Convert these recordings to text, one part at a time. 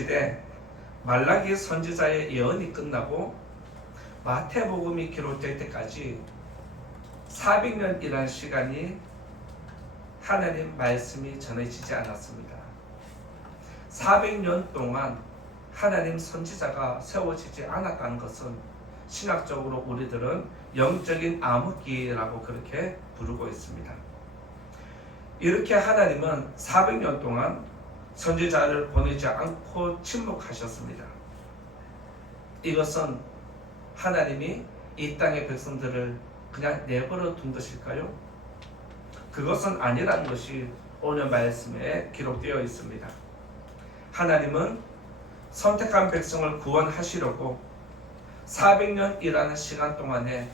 시대 말라기 선지자의 예언이 끝나고 마태복음이 기록될 때까지 400년이라는 시간이 하나님 말씀이 전해지지 않았습니다. 400년 동안 하나님 선지자가 세워지지 않았다는 것은 신학적으로 우리들은 영적인 암흑기라고 그렇게 부르고 있습니다. 이렇게 하나님은 400년 동안 선지자를 보내지 않고 침묵하셨습니다. 이것은 하나님이 이 땅의 백성들을 그냥 내버려 둔 것일까요? 그것은 아니라는 것이 오늘 말씀에 기록되어 있습니다. 하나님은 선택한 백성을 구원하시려고 400년이라는 시간 동안에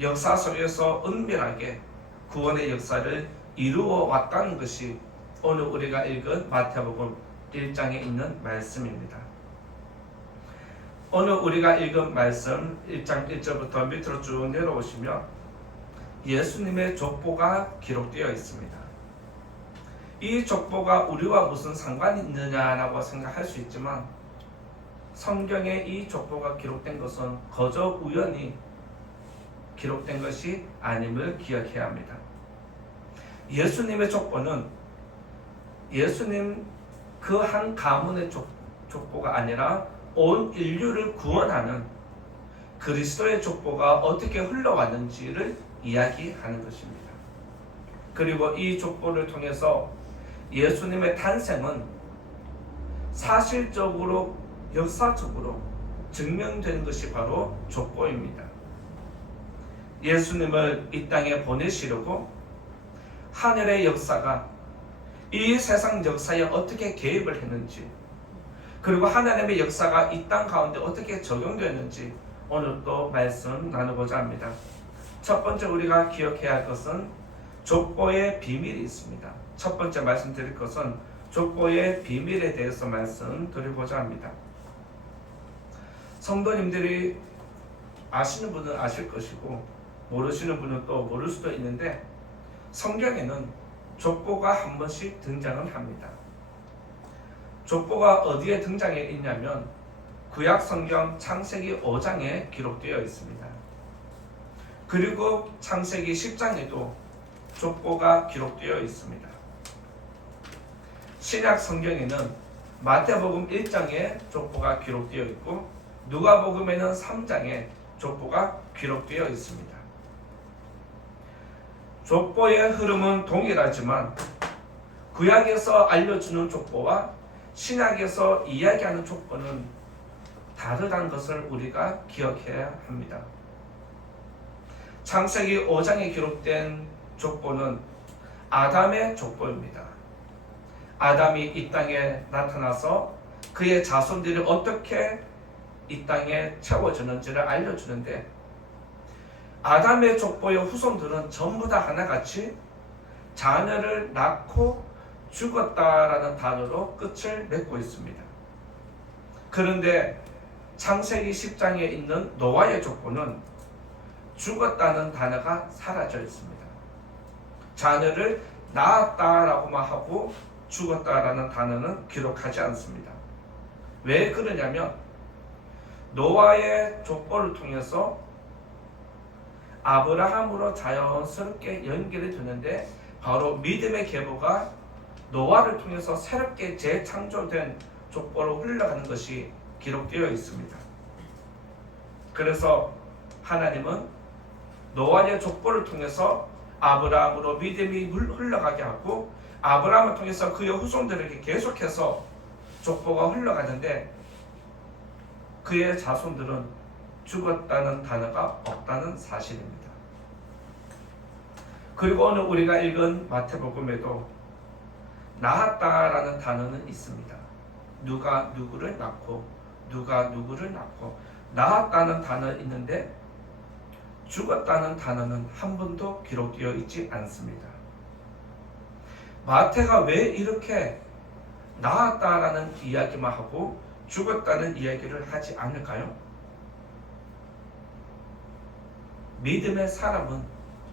역사 속에서 은밀하게 구원의 역사를 이루어 왔다는 것이 오늘 우리가 읽은 마태복음 1장에 있는 말씀입니다. 오늘 우리가 읽은 말씀 1장 1절부터 밑으로 쭉 내려오시면 예수님의 족보가 기록되어 있습니다. 이 족보가 우리와 무슨 상관이 있느냐라고 생각할 수 있지만 성경에 이 족보가 기록된 것은 거저 우연히 기록된 것이 아님을 기억해야 합니다. 예수님의 족보는 예수님 그 한 가문의 족보가 아니라 온 인류를 구원하는 그리스도의 족보가 어떻게 흘러왔는지를 이야기하는 것입니다. 그리고 이 족보를 통해서 예수님의 탄생은 사실적으로 역사적으로 증명된 것이 바로 족보입니다. 예수님을 이 땅에 보내시려고 하늘의 역사가 이 세상 역사에 어떻게 개입을 했는지, 그리고 하나님의 역사가 이 땅 가운데 어떻게 적용되는지 오늘 또 말씀 나누고자 합니다. 첫 번째 우리가 기억해야 할 것은 족보의 비밀이 있습니다. 첫 번째 말씀드릴 것은 족보의 비밀에 대해서 말씀드리고자 합니다. 성도님들이 아시는 분은 아실 것이고 모르시는 분은 또 모를 수도 있는데 성경에는 족보가 한 번씩 등장을 합니다. 족보가 어디에 등장해 있냐면 구약 성경 창세기 5장에 기록되어 있습니다. 그리고 창세기 10장에도 족보가 기록되어 있습니다. 신약 성경에는 마태복음 1장에 족보가 기록되어 있고 누가복음에는 3장에 족보가 기록되어 있습니다. 족보의 흐름은 동일하지만 구약에서 알려주는 족보와 신약에서 이야기하는 족보는 다르다는 것을 우리가 기억해야 합니다. 창세기 5장에 기록된 족보는 아담의 족보입니다. 아담이 이 땅에 나타나서 그의 자손들이 어떻게 이 땅에 채워지는지를 알려주는데 아담의 족보의 후손들은 전부 다 하나같이 자녀를 낳고 죽었다라는 단어로 끝을 맺고 있습니다. 그런데 창세기 10장에 있는 노아의 족보는 죽었다는 단어가 사라져 있습니다. 자녀를 낳았다라고만 하고 죽었다라는 단어는 기록하지 않습니다. 왜 그러냐면 노아의 족보를 통해서 아브라함으로 자연스럽게 연결이 되는데 바로 믿음의 계보가 노아를 통해서 새롭게 재창조된 족보로 흘러가는 것이 기록되어 있습니다. 그래서 하나님은 노아의 족보를 통해서 아브라함으로 믿음이 흘러가게 하고 아브라함을 통해서 그의 후손들에게 계속해서 족보가 흘러가는데 그의 자손들은 죽었다는 단어가 없다는 사실입니다. 그리고 오늘 우리가 읽은 마태복음에도 낳았다라는 단어는 있습니다. 누가 누구를 낳고 누가 누구를 낳고 낳았다는 단어는 있는데 죽었다는 단어는 한 번도 기록되어 있지 않습니다. 마태가 왜 이렇게 낳았다라는 이야기만 하고 죽었다는 이야기를 하지 않을까요? 믿음의 사람은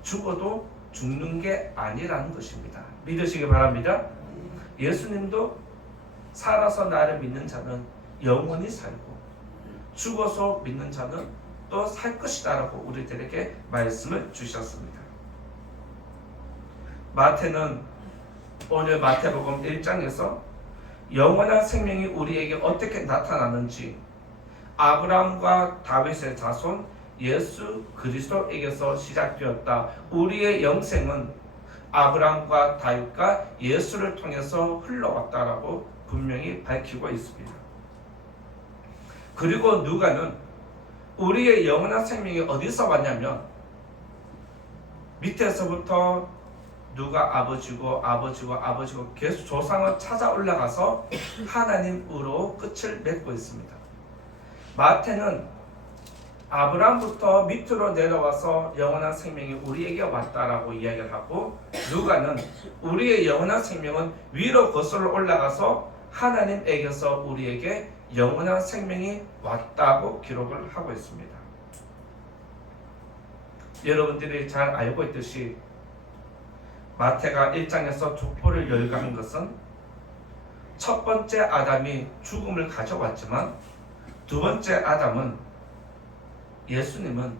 죽어도 죽는 게 아니라는 것입니다. 믿으시기 바랍니다. 예수님도 살아서 나를 믿는 자는 영원히 살고 죽어서 믿는 자는 또 살 것이다 라고 우리들에게 말씀을 주셨습니다. 마태는 오늘 마태복음 1장에서 영원한 생명이 우리에게 어떻게 나타나는지 아브라함과 다윗의 자손 예수 그리스도에게서 시작되었다. 우리의 영생은 아브라함과 다윗과 예수를 통해서 흘러왔다라고 분명히 밝히고 있습니다. 그리고 누가는 우리의 영원한 생명이 어디서 왔냐면 밑에서부터 누가 아버지고 계속 조상을 찾아 올라가서 하나님으로 끝을 맺고 있습니다. 마태는 아브라함부터 밑으로 내려와서 영원한 생명이 우리에게 왔다라고 이야기를 하고, 누가는 우리의 영원한 생명은 위로 거슬러 올라가서 하나님에게서 우리에게 영원한 생명이 왔다고 기록을 하고 있습니다. 여러분들이 잘 알고 있듯이 마태가 1장에서 족보를 열거한 것은 첫 번째 아담이 죽음을 가져왔지만 두 번째 아담은 예수님은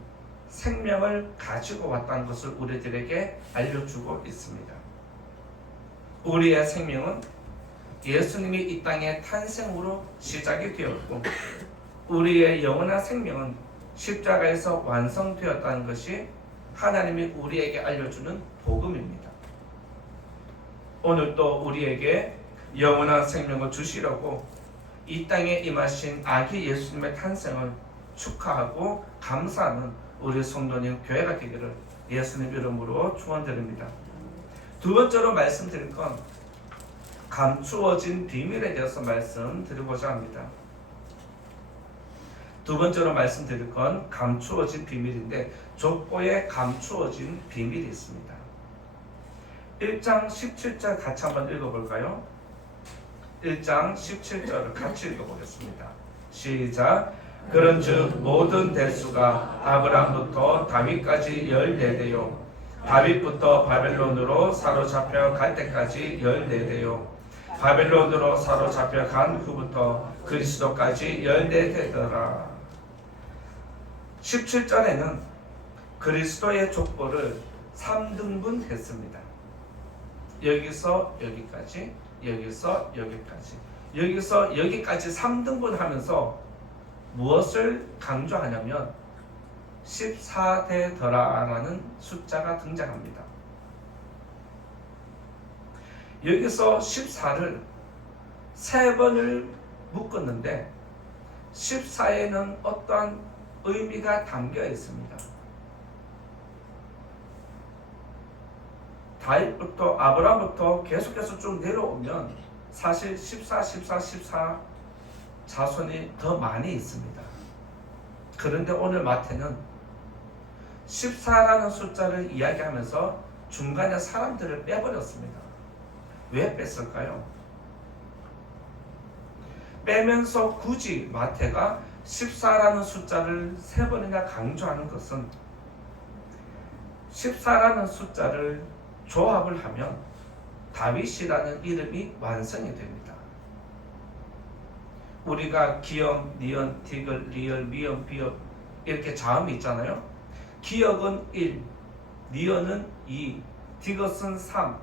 생명을 가지고 왔다는 것을 우리들에게 알려주고 있습니다. 우리의 생명은 예수님이 이 땅의 탄생으로 시작이 되었고 우리의 영원한 생명은 십자가에서 완성되었다는 것이 하나님이 우리에게 알려주는 복음입니다. 오늘 또 우리에게 영원한 생명을 주시려고 이 땅에 임하신 아기 예수님의 탄생을 축하하고 감사하는 우리 성도님 교회가 되기를 예수님 이름으로 축원드립니다. 두 번째로 말씀드릴 건 감추어진 비밀에 대해서 말씀드리고자 합니다. 두 번째로 말씀드릴 건 감추어진 비밀인데 족보에 감추어진 비밀이 있습니다. 1장 17절 같이 한번 읽어볼까요? 1장 17절을 같이 읽어보겠습니다. 시작. 그런즉 모든 대수가 아브라함부터 다윗까지 14대요 다윗부터 바벨론으로 사로잡혀 갈 때까지 14대요 바벨론으로 사로잡혀 간 후부터 그리스도까지 14대더라. 17절에는 그리스도의 족보를 3등분 했습니다. 여기서 여기까지, 여기서 여기까지, 여기서 여기까지 3등분 하면서 무엇을 강조하냐면 14대더라라는 숫자가 등장합니다. 여기서 14를 3번을 묶었는데 14에는 어떠한 의미가 담겨 있습니다. 다윗부터 아브라함부터 계속해서 쭉 내려오면 사실 14 자손이 더 많이 있습니다. 그런데 오늘 마태는 14라는 숫자를 이야기하면서 중간에 사람들을 빼버렸습니다. 왜 뺐을까요? 빼면서 굳이 마태가 14라는 숫자를 3번이나 강조하는 것은 14라는 숫자를 조합을 하면 다윗이라는 이름이 완성이 됩니다. 우리가 기역, 니은, 디귿, 리을, 미음, 비읍 이렇게 자음이 있잖아요. 기역은 1, 니은은 2, 디귿은 3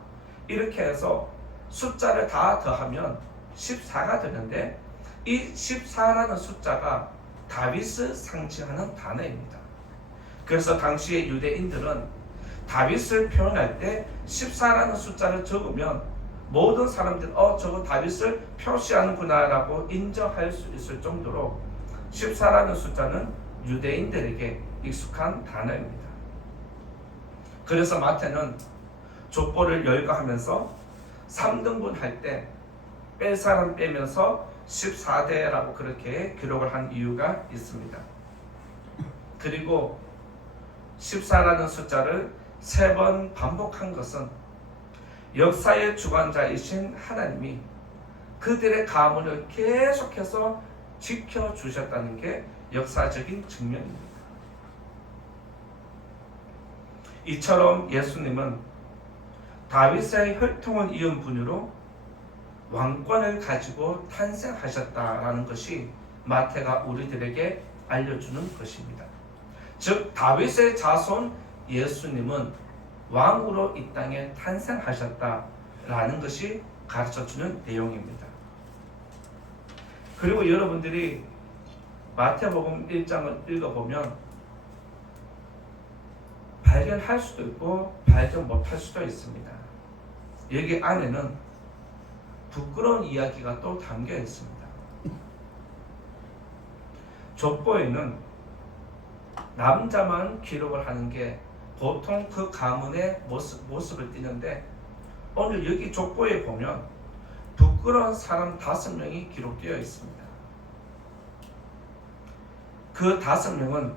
이렇게 해서 숫자를 다 더하면 14가 되는데 이 14라는 숫자가 다윗을 상징하는 단어입니다. 그래서 당시의 유대인들은 다윗을 표현할 때 14라는 숫자를 적으면 모든 사람들이 저거 다윗을 표시하는구나 라고 인정할 수 있을 정도로 14라는 숫자는 유대인들에게 익숙한 단어입니다. 그래서 마태는 족보를 열거하면서 3등분 할 때 뺄 사람 빼면서 14대라고 그렇게 기록을 한 이유가 있습니다. 그리고 14라는 숫자를 3번 반복한 것은 역사의 주관자이신 하나님이 그들의 가문을 계속해서 지켜주셨다는 게 역사적인 측면입니다. 이처럼 예수님은 다윗의 혈통을 이은 분으로 왕권을 가지고 탄생하셨다라는 것이 마태가 우리들에게 알려주는 것입니다. 즉 다윗의 자손 예수님은 왕으로 이 땅에 탄생하셨다라는 것이 가르쳐주는 내용입니다. 그리고 여러분들이 마태복음 1장을 읽어보면 발견할 수도 있고 발견 못할 수도 있습니다. 여기 안에는 부끄러운 이야기가 또 담겨 있습니다. 족보에는 남자만 기록을 하는 게 보통 그 가문의 모습을 띠는데 오늘 여기 족보에 보면 부끄러운 사람 5명이 기록되어 있습니다. 그 5명은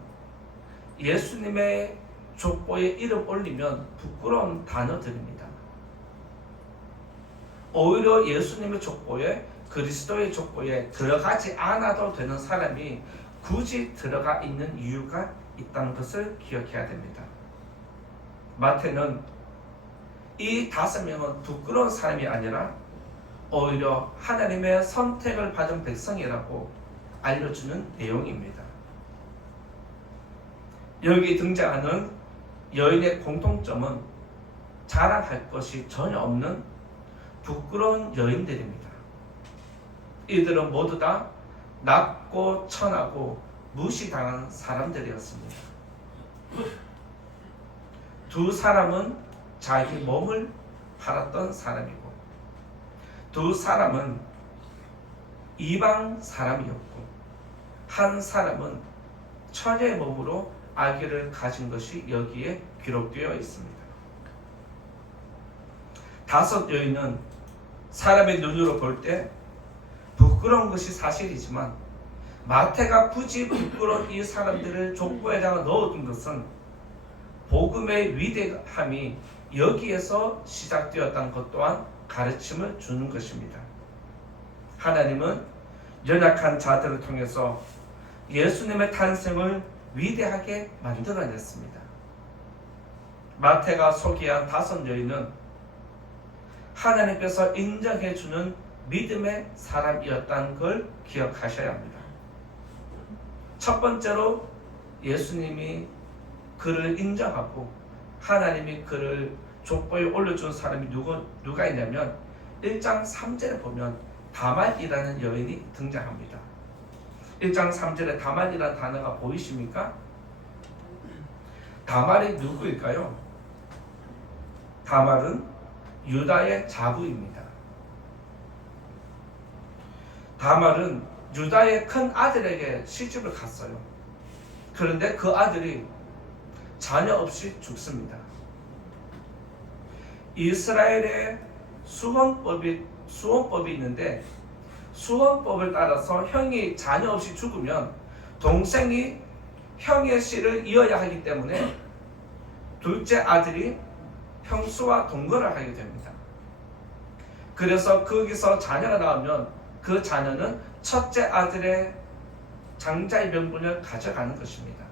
예수님의 족보에 이름 올리면 부끄러운 단어들입니다. 오히려 예수님의 족보에 그리스도의 족보에 들어가지 않아도 되는 사람이 굳이 들어가 있는 이유가 있다는 것을 기억해야 됩니다. 마태는 이 5명은 부끄러운 사람이 아니라 오히려 하나님의 선택을 받은 백성이라고 알려주는 내용입니다. 여기 등장하는 여인의 공통점은 자랑할 것이 전혀 없는 부끄러운 여인들입니다. 이들은 모두 다 낮고 천하고 무시당한 사람들이었습니다. 두 사람은 자기 몸을 팔았던 사람이고 두 사람은 이방 사람이었고 한 사람은 처녀의 몸으로 아기를 가진 것이 여기에 기록되어 있습니다. 5 여인은 사람의 눈으로 볼 때 부끄러운 것이 사실이지만 마태가 굳이 부끄러운 이 사람들을 족보에다가 넣어둔 것은 복음의 위대함이 여기에서 시작되었다는 것 또한 가르침을 주는 것입니다. 하나님은 연약한 자들을 통해서 예수님의 탄생을 위대하게 만들어냈습니다. 마태가 소개한 5 여인은 하나님께서 인정해주는 믿음의 사람이었다는 걸 기억하셔야 합니다. 첫 번째로 예수님이 그를 인정하고 하나님이 그를 족보에 올려준 사람이 누가 있냐면 1장 3절에 보면 다말이라는 여인이 등장합니다. 1장 3절에 다말이라는 단어가 보이십니까? 다말이 누구일까요? 다말은 유다의 자부입니다. 다말은 유다의 큰 아들에게 시집을 갔어요. 그런데 그 아들이 자녀 없이 죽습니다. 이스라엘의 수혼법이 있는데 수혼법을 따라서 형이 자녀 없이 죽으면 동생이 형의 씨를 이어야 하기 때문에 둘째 아들이 형수와 동거를 하게 됩니다. 그래서 거기서 자녀가 나오면 그 자녀는 첫째 아들의 장자의 명분을 가져가는 것입니다.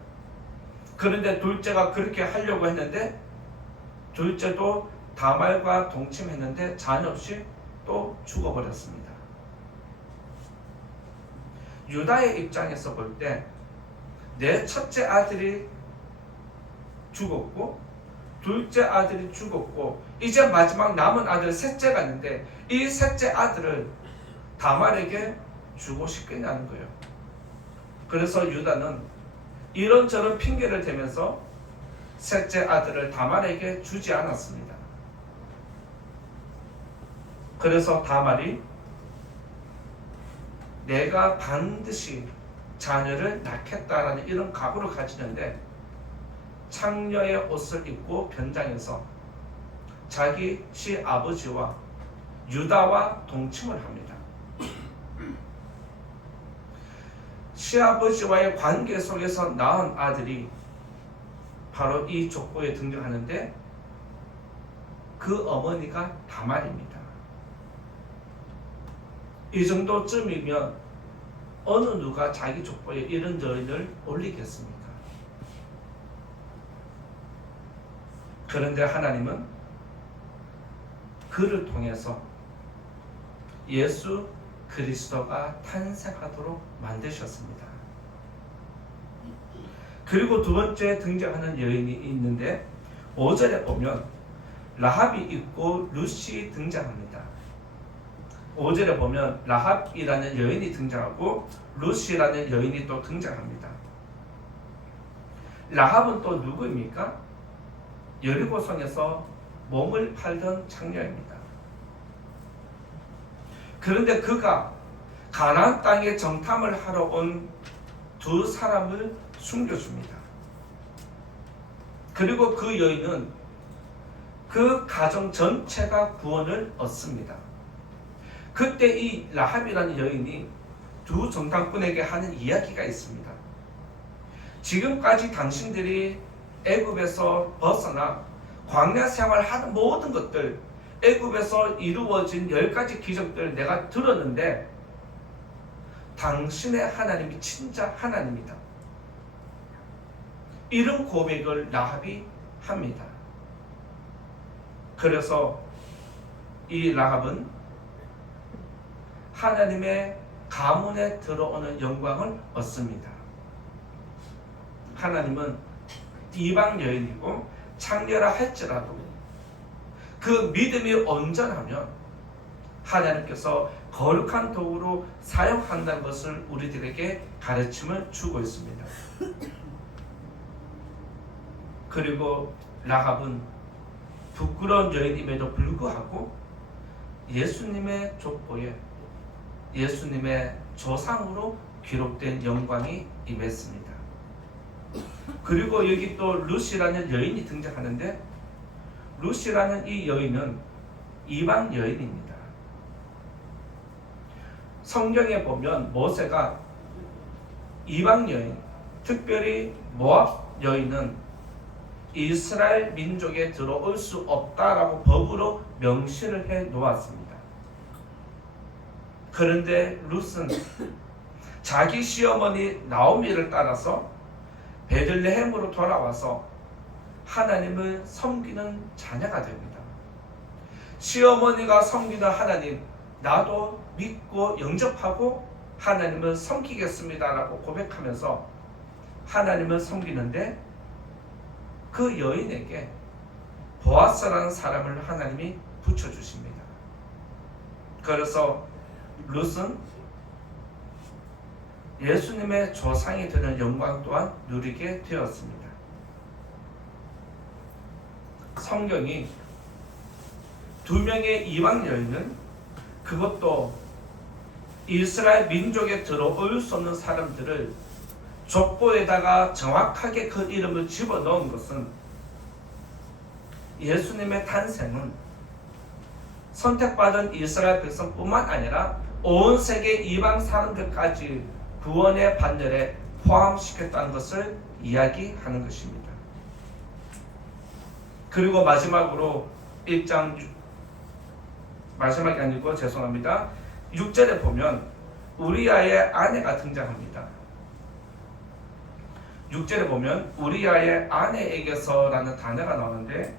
그런데 둘째가 그렇게 하려고 했는데 둘째도 다말과 동침했는데 자녀 없이 또 죽어버렸습니다. 유다의 입장에서 볼 때 내 첫째 아들이 죽었고 둘째 아들이 죽었고 이제 마지막 남은 아들 셋째가 있는데 이 셋째 아들을 다말에게 주고 싶겠냐는 거예요. 그래서 유다는 이런저런 핑계를 대면서 셋째 아들을 다말에게 주지 않았습니다. 그래서 다말이 내가 반드시 자녀를 낳겠다라는 이런 각오를 가지는데 창녀의 옷을 입고 변장해서 자기 시아버지와 유다와 동침을 합니다. 시아버지와의 관계 속에서 낳은 아들이 바로 이 족보에 등장하는데 그 어머니가 다말입니다. 이 정도쯤이면 어느 누가 자기 족보에 이런 여인을 올리겠습니까? 그런데 하나님은 그를 통해서 예수 그리스도가 탄생하도록 만드셨습니다. 그리고 두 번째 등장하는 여인이 있는데 5절에 보면 라합이 있고 룻이 등장합니다. 5절에 보면 라합이라는 여인이 등장하고 룻이라는 여인이 또 등장합니다. 라합은 또 누구입니까? 여리고성에서 몸을 팔던 창녀입니다. 그런데 그가 가나안 땅에 정탐을 하러 온 두 사람을 숨겨줍니다. 그리고 그 여인은 그 가정 전체가 구원을 얻습니다. 그때 이 라합이라는 여인이 두 정탐꾼에게 하는 이야기가 있습니다. 지금까지 당신들이 애굽에서 벗어나 광야 생활하는 모든 것들, 애굽에서 이루어진 10가지 기적들 내가 들었는데 당신의 하나님이 진짜 하나님이다. 이런 고백을 라합이 합니다. 그래서 이 라합은 하나님의 가문에 들어오는 영광을 얻습니다. 하나님은 이방 여인이고 창녀라 할지라도 그 믿음이 온전하면 하나님께서 거룩한 도구로 사용한다는 것을 우리들에게 가르침을 주고 있습니다. 그리고 라합은 부끄러운 여인임에도 불구하고 예수님의 족보에 예수님의 조상으로 기록된 영광이 임했습니다. 그리고 여기 또 룻이라는 여인이 등장하는데 룻이라는 이 여인은 이방 여인입니다. 성경에 보면 모세가 이방 여인, 특별히 모압 여인은 이스라엘 민족에 들어올 수 없다라고 법으로 명시를 해 놓았습니다. 그런데 룻은 자기 시어머니 나오미를 따라서 베들레헴으로 돌아와서 하나님을 섬기는 자녀가 됩니다. 시어머니가 섬기는 하나님, 나도 믿고 영접하고 하나님을 섬기겠습니다라고 고백하면서 하나님을 섬기는데 그 여인에게 보아스라는 사람을 하나님이 붙여주십니다. 그래서 룻은 예수님의 조상이 되는 영광 또한 누리게 되었습니다. 성경이 두 명의 이방 여인은 그것도 이스라엘 민족에 들어올 수 없는 사람들을 족보에다가 정확하게 그 이름을 집어넣은 것은 예수님의 탄생은 선택받은 이스라엘 백성뿐만 아니라 온 세계 이방 사람들까지 구원의 반열에 포함시켰다는 것을 이야기하는 것입니다. 그리고 마지막으로 1장 마지막이 아니고 죄송합니다. 6절에 보면 우리아의 아내가 등장합니다. 6절에 보면 우리아의 아내에게서라는 단어가 나오는데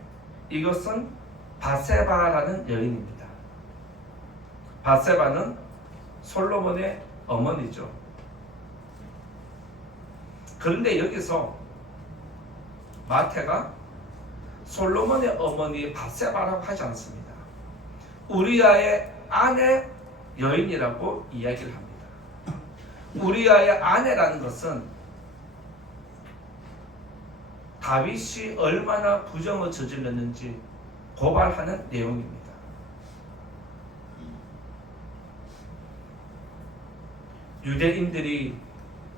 이것은 바세바라는 여인입니다. 바세바는 솔로몬의 어머니죠. 그런데 여기서 마태가 솔로몬의 어머니 바세바라고 하지 않습니다. 우리아의 아내 여인이라고 이야기를 합니다. 우리아의 아내라는 것은 다윗이 얼마나 부정을 저질렀는지 고발하는 내용입니다. 유대인들이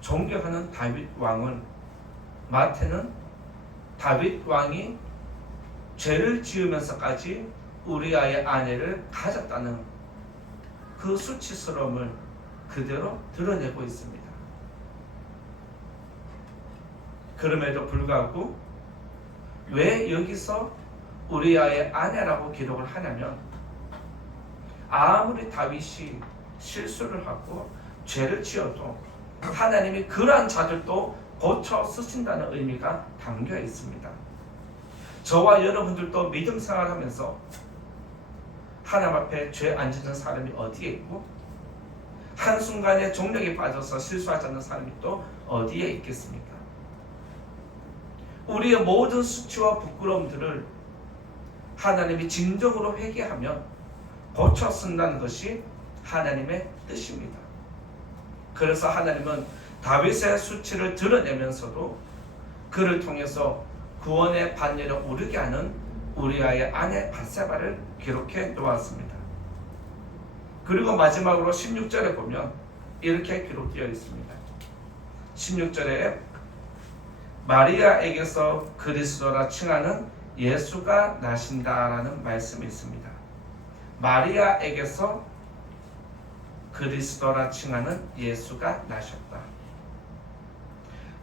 존경하는 다윗 왕은 마태는 다윗 왕이 죄를 지으면서까지 우리아의 아내를 가졌다는 그 수치스러움을 그대로 드러내고 있습니다. 그럼에도 불구하고 왜 여기서 우리아의 아내라고 기록을 하냐면 아무리 다윗이 실수를 하고 죄를 지어도 하나님이 그러한 자들도 고쳐 쓰신다는 의미가 담겨 있습니다. 저와 여러분들도 믿음 생활하면서 하나님 앞에 죄 안 짓는 사람이 어디에 있고 한순간에 종력에 빠져서 실수하지 않는 사람이 또 어디에 있겠습니까? 우리의 모든 수치와 부끄러움들을 하나님이 진정으로 회개하면 고쳐 쓴다는 것이 하나님의 뜻입니다. 그래서 하나님은 다윗의 수치를 드러내면서도 그를 통해서 구원의 반열에 오르게 하는 우리아의 아내 밧세바를 기록해 놓았습니다. 그리고 마지막으로 16절에 보면 이렇게 기록되어 있습니다. 16절에 마리아에게서 그리스도라 칭하는 예수가 나신다라는 말씀이 있습니다. 마리아에게서 그리스도라 칭하는 예수가 나셨다.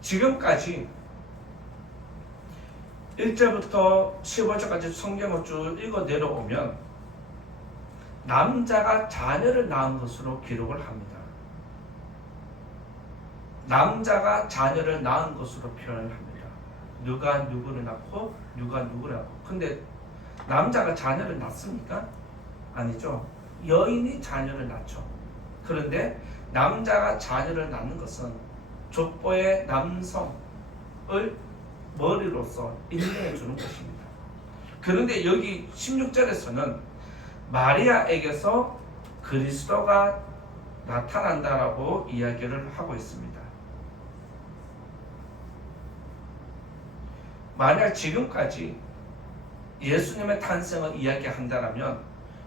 지금까지 1절부터 15절까지 성경을 쭉 읽어 내려오면 남자가 자녀를 낳은 것으로 기록을 합니다. 남자가 자녀를 낳은 것으로 표현을 합니다. 누가 누구를 낳고 누가 누구를 낳고. 근데 남자가 자녀를 낳습니까? 아니죠. 여인이 자녀를 낳죠. 그런데 남자가 자녀를 낳는 것은 족보의 남성을 머리로서 인정해 주는 것입니다. 그런데 여기 16절에서는 마리아에게서 그리스도가 나타난다라고 이야기를 하고 있습니다. 만약 지금까지 예수님의 탄생을 이야기한다면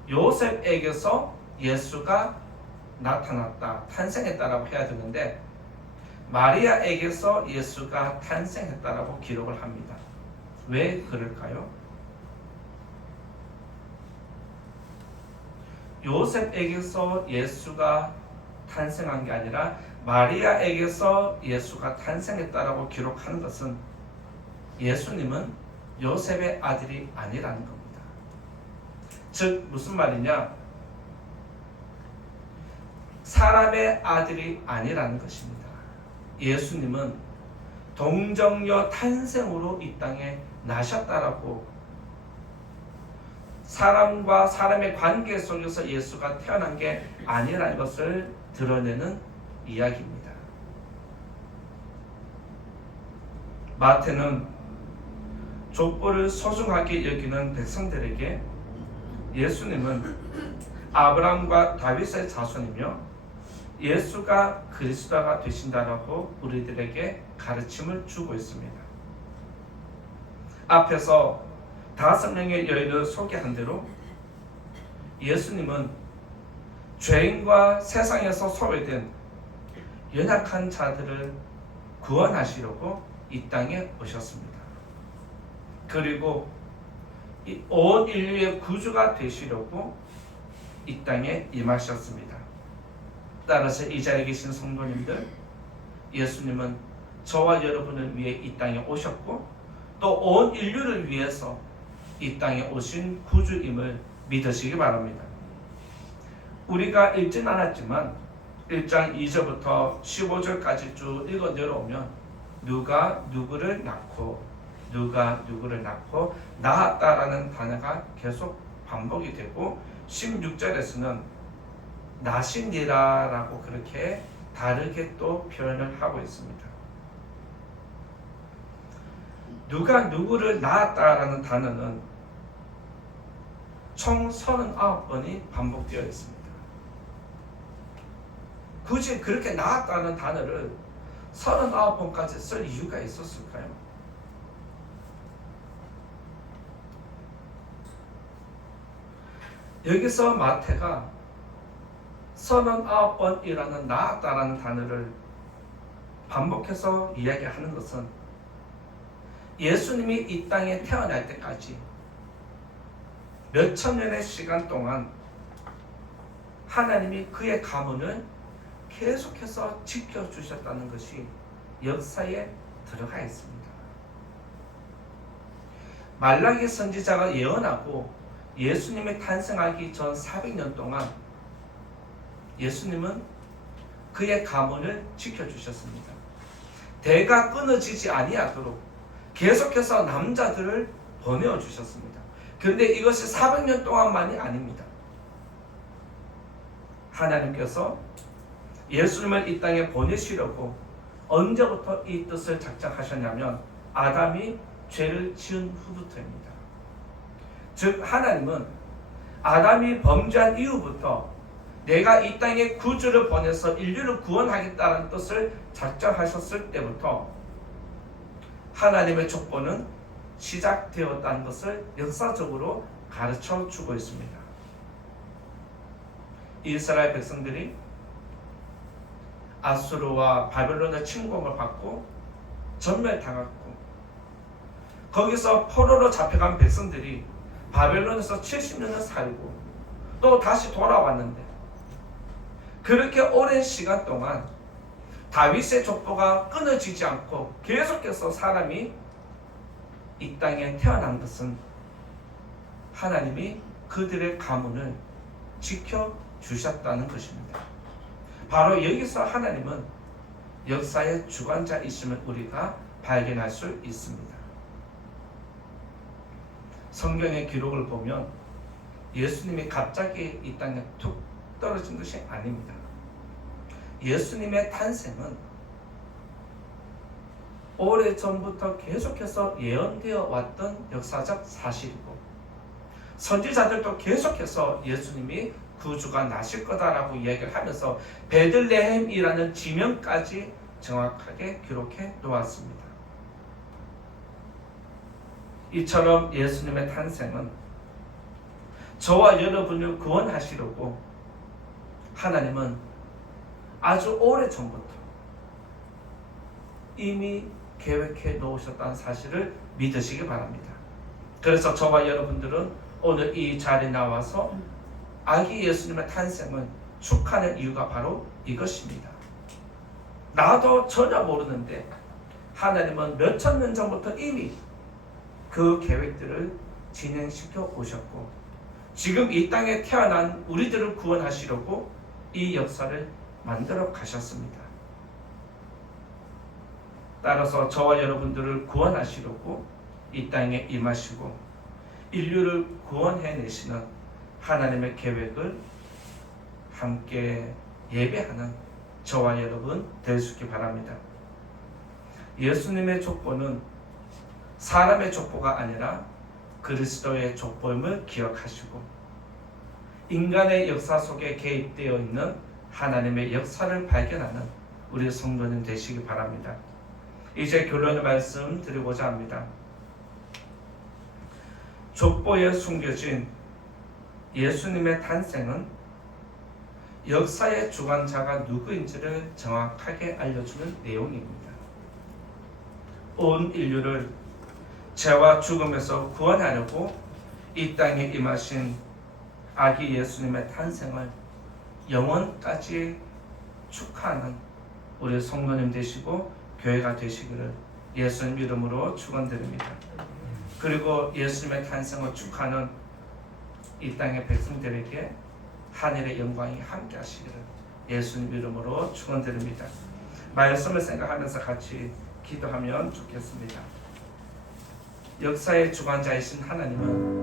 요셉에게서 예수가 나타났다, 탄생했다라고 해야 되는데 마리아에게서 예수가 탄생했다라고 기록을 합니다. 왜 그럴까요? 요셉에게서 예수가 탄생한 게 아니라 마리아에게서 예수가 탄생했다라고 기록하는 것은 예수님은 요셉의 아들이 아니라는 겁니다. 즉 무슨 말이냐? 사람의 아들이 아니라는 것입니다. 예수님은 동정녀 탄생으로 이 땅에 나셨다라고, 사람과 사람의 관계 속에서 예수가 태어난 게 아니라는 것을 드러내는 이야기입니다. 마태는 족보를 소중하게 여기는 백성들에게 예수님은 아브라함과 다윗의 자손이며 예수가 그리스도가 되신다라고 우리들에게 가르침을 주고 있습니다. 앞에서 5명의 여인을 소개한 대로 예수님은 죄인과 세상에서 소외된 연약한 자들을 구원하시려고 이 땅에 오셨습니다. 그리고 온 인류의 구주가 되시려고 이 땅에 임하셨습니다. 따라서 이 자리에 계신 성도님들, 예수님은 저와 여러분을 위해 이 땅에 오셨고 또 온 인류를 위해서 이 땅에 오신 구주임을 믿으시기 바랍니다. 우리가 읽진 않았지만 1장 2절부터 15절까지 쭉 읽어 내려오면 누가 누구를 낳고 누가 누구를 낳고 낳았다라는 단어가 계속 반복이 되고 16절에서는 나시니라라고 그렇게 다르게 또 표현을 하고 있습니다. 누가 누구를 낳았다라는 단어는 총 39번이 반복되어 있습니다. 굳이 그렇게 낳았다는 단어를 39번까지 쓸 이유가 있었을까요? 여기서 마태가 39번이라는 낳았다라는 단어를 반복해서 이야기하는 것은 예수님이 이 땅에 태어날 때까지 몇천 년의 시간 동안 하나님이 그의 가문을 계속해서 지켜주셨다는 것이 역사에 들어가 있습니다. 말라기 선지자가 예언하고 예수님이 탄생하기 전 400년 동안 예수님은 그의 가문을 지켜주셨습니다. 대가 끊어지지 아니하도록 계속해서 남자들을 보내어 주셨습니다. 그런데 이것이 400년 동안만이 아닙니다. 하나님께서 예수님을 이 땅에 보내시려고 언제부터 이 뜻을 작정하셨냐면 아담이 죄를 지은 후부터입니다. 즉 하나님은 아담이 범죄한 이후부터 내가 이 땅에 구주를 보내서 인류를 구원하겠다는 뜻을 작정하셨을 때부터 하나님의 족보는 시작되었다는 것을 역사적으로 가르쳐 주고 있습니다. 이스라엘 백성들이 아수르와 바벨론의 침공을 받고 전멸당했고 거기서 포로로 잡혀간 백성들이 바벨론에서 70년을 살고 또 다시 돌아왔는데 그렇게 오랜 시간 동안 다윗의 족보가 끊어지지 않고 계속해서 사람이 이 땅에 태어난 것은 하나님이 그들의 가문을 지켜주셨다는 것입니다. 바로 여기서 하나님은 역사의 주관자이심을 우리가 발견할 수 있습니다. 성경의 기록을 보면 예수님이 갑자기 이 땅에 툭 떨어진 것이 아닙니다. 예수님의 탄생은 오래전부터 계속해서 예언되어 왔던 역사적 사실이고 선지자들도 계속해서 예수님이 구주가 나실 거다라고 이야기를 하면서 베들레헴이라는 지명까지 정확하게 기록해 놓았습니다. 이처럼 예수님의 탄생은 저와 여러분을 구원하시려고 하나님은 아주 오래전부터 이미 계획해 놓으셨다는 사실을 믿으시기 바랍니다. 그래서 저와 여러분들은 오늘 이 자리에 나와서 아기 예수님의 탄생을 축하하는 이유가 바로 이것입니다. 나도 전혀 모르는데 하나님은 몇천 년 전부터 이미 그 계획들을 진행시켜 오셨고 지금 이 땅에 태어난 우리들을 구원하시려고 이 역사를 만들어 가셨습니다. 따라서 저와 여러분들을 구원하시려고 이 땅에 임하시고 인류를 구원해내시는 하나님의 계획을 함께 예배하는 저와 여러분 될 수 있기 바랍니다. 예수님의 족보는 사람의 족보가 아니라 그리스도의 족보임을 기억하시고 인간의 역사 속에 개입되어 있는 하나님의 역사를 발견하는 우리 성도님 되시기 바랍니다. 이제 결론의 말씀 드리고자 합니다. 족보에 숨겨진 예수님의 탄생은 역사의 주관자가 누구인지를 정확하게 알려주는 내용입니다. 온 인류를 죄와 죽음에서 구원하려고 이 땅에 임하신 아기 예수님의 탄생을 영원까지 축하하는 우리 성도님 되시고 교회가 되시기를 예수님 이름으로 축원드립니다. 그리고 예수님의 탄생을 축하하는 이 땅의 백성들에게 하늘의 영광이 함께 하시기를 예수님 이름으로 축원드립니다. 말씀을 생각하면서 같이 기도하면 좋겠습니다. 역사의 주관자이신 하나님은